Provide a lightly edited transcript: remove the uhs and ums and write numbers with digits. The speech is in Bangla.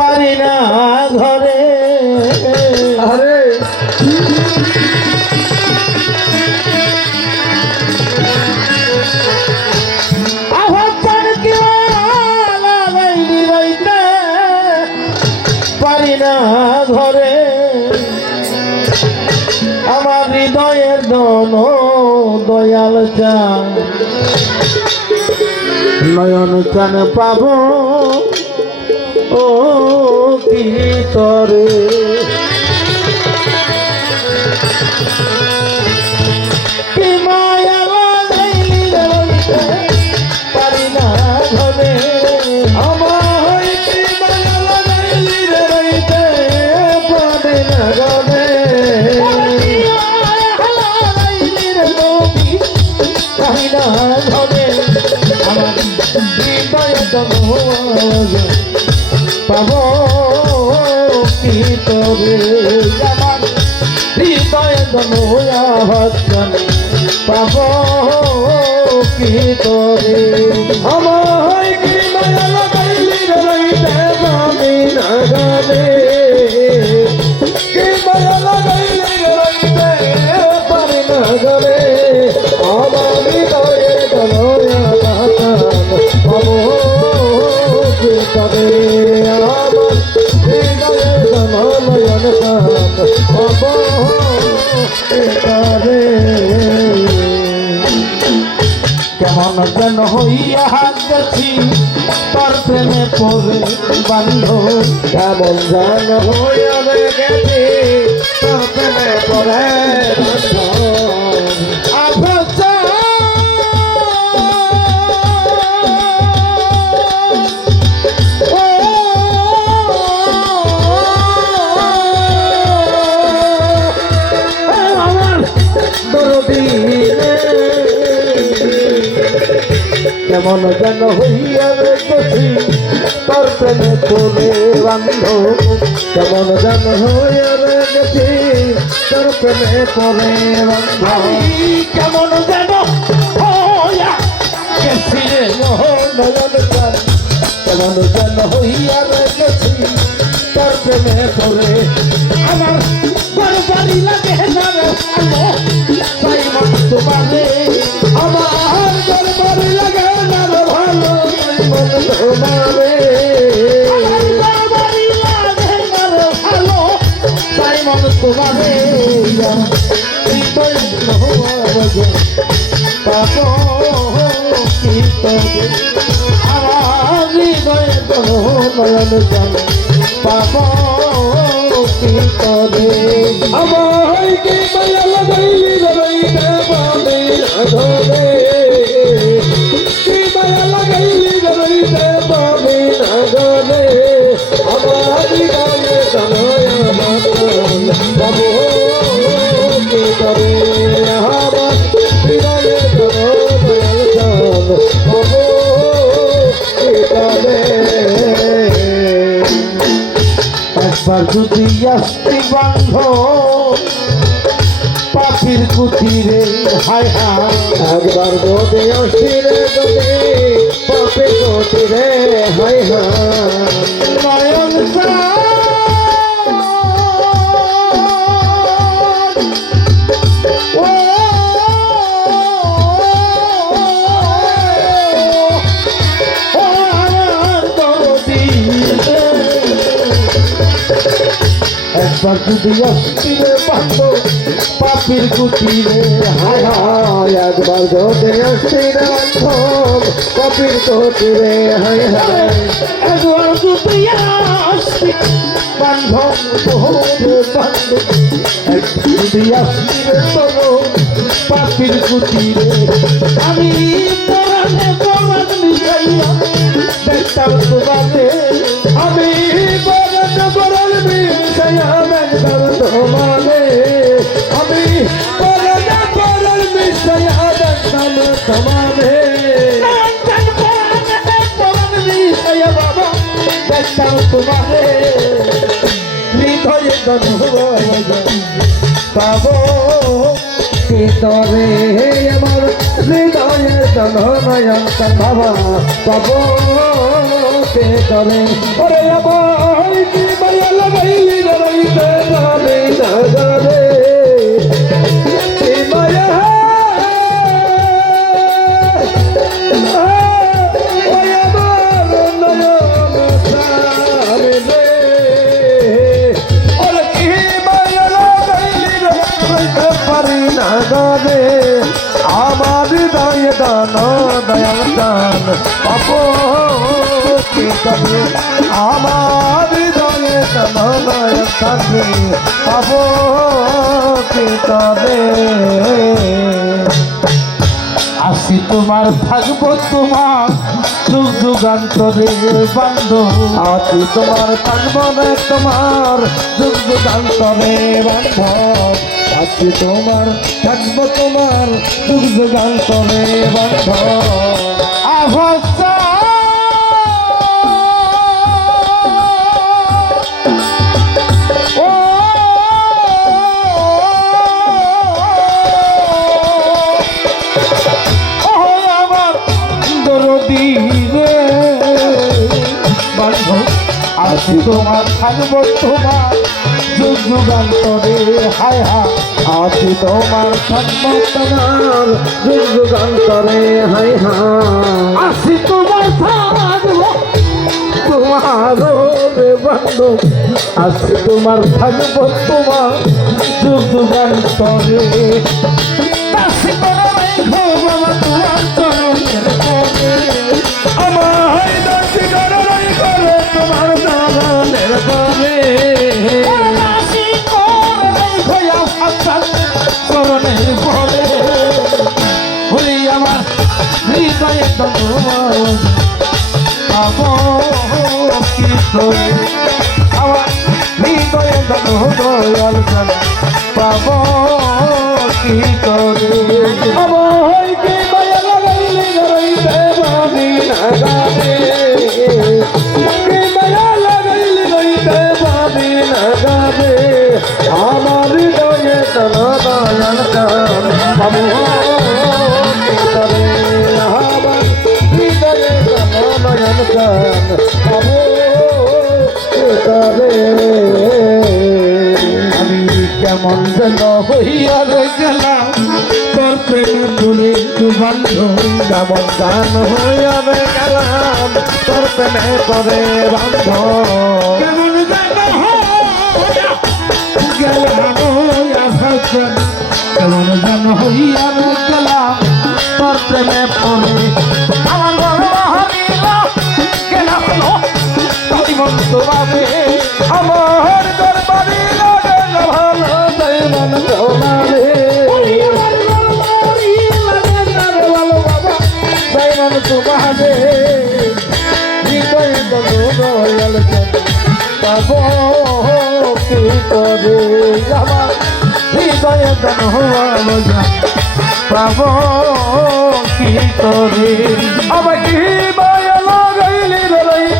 পারি না ঘরে আরে পারি না ঘরে আমার হৃদয়ের দন দয়াল চান নয়ন চান পাব ও কি তরে কি মায়া লাগাইলি রইতে পারি না ঘরে আমার কি মায়া লাগাইলি রে রইতে পারি না ঘরে পারি না ঘরে আমার হৃদয় পাব কি তবে আমার হৃদয় ভাবছেন পাব কি তবে আমার কি মায়া লাগাইলি রে রইতে পারি না ঘরে কি মায়া লাগাইলি রে রইতে পারি না ঘরে আমার হৃদয়ের দয়া পাবো কি তবে আমার হৃদয়ের নয়ন পাবো কি তবে কেমন যেন হইয়া গেছি তোর প্রেমে পড়ে বান্ধব কেমন জান হইয়া গেছি তোর প্রেমে পড়ে কেমন যেন হইয়া গেছি তোর প্রেমে পড়ে বান্ধব কেমন জান হইয়া গেছি তোর প্রেমে পড়ে কেমন যেন হইয়া গেছি রে নয়ন চান কেমন যেন হইয়া গেছি তোর প্রেমে পড়ে আমার বাড়ি লাগে না রে ভালো তাই মন তোমারে আমার দরবারে লাগে না রে ভালো মন তোমারে বাড়ি লাগে না রে ভালো তাই মন তোমারে পাব কি তবে আমার হৃদয় নয়ন জান পাব কি তবে আমার কি মায়া লাগাইলি রে রইতে পারি না ঘরে কি মায়া লাগাইলি রে রইতে পারি না ঘরে আমার হৃদয়ে দয়া পাবো কি তবে আমার হৃদয়ে দয়া পাবো কি তবে একবার যদি আসতি বান্ধ পাখির কুটিরে হায় হায় একবার যদি আসিরে যদি পাপে গতিরে হায় হায় নয়ন একবার যদি আসতিরে বান্ধ পাখির কুটিরে হায় হায় একবার যদি আসিরে বান্ধব পাপির গতিরে হায় হায় একবার যদি আসতি বান্ধব বান্ধব যদি আসতিরে তোর পাখির কুটিরে আমি পরাণে পরাণ মিশাইয়া দেখতাম তোমাকে আমি বরণ বরণ মিশাইয়া দেখতাম তোমারে আমি বরণ বরণ মিশাইয়া দেখতাম তোমারে দেখতাম তোমারে হৃদয়ে পাব কি তবে আমার হৃদয়ের জননয়ন বাবা পাবো কে করে ওরে আমার কি মায়া লাগাইলি রইতে যাবে না যাবে কি মায়া ওরে আমার নয়ন সামনে ওরে কি মায়া লাগাইলি রইতে পারি না যাবে আমার হৃদয়ে দান দয়াল দান পাবো কি কবে আমার হৃদয়ে দান দয়াল দান পাবো কি কবে আসি তোমার থাকবো তোমার যুগ যুগান্তরে বান্ধব আছি তোমার থাকবো না তোমার যুগ যুগান্তরে বান্ধব আছি তোমার থাকবো তোমার যুগ যুগান্তরে বান্ধব অবস্থা আসি তোমার থাকবো তোমার যুগ যুগান্তরে হায় হায় আছি তোমার থাকবো তোমার যুগ যুগান্তরে হাই হা আসি তোমার থাকবো তোমার রে বন্ধু আসি তোমার থাকবো তোমার যুগ যুগান্তরে আসি তোমার তোমার চরণের পরে আমার দাসী করই করে তোমার চরণের পরে আসি তোমার ভয়া আসার চরণের পরে হই আমার হৃদয়ে তোমার পাবো কি করে আমার হৃদয়ে দয়াল জান পাবো কি করে আমার কি মায়া লাগাইলি রইতে পারি না যাবে কি মায়া লাগাইলি রইতে পারি না যাবে আমার হৃদয়ে টানা দয়াল কান পাবো কি করে আমার হৃদয়ে টানা দয়াল কান পাবো কি করে আমি কেমন যেন হইয়া গেলাম তোর প্রেমে তুলে বান্ধব কেমন গান হইয়া গেলাম তোর প্রেমে করে বান্ধব কেমন যেন গেলাম কেমন যেন হইয়া গেলাম তোর প্রেমে পড়ে আমার গেলাম মন্ত ভাবে আমার দরবারে লাগে না ভালো তাই মন তোমারে তাই মন তোমারে হৃদয় দয়াল পাবো কি করে আমার হৃদয় হওয়া পাবো কি করে আমার কি মায়া লাগাইলি রইতে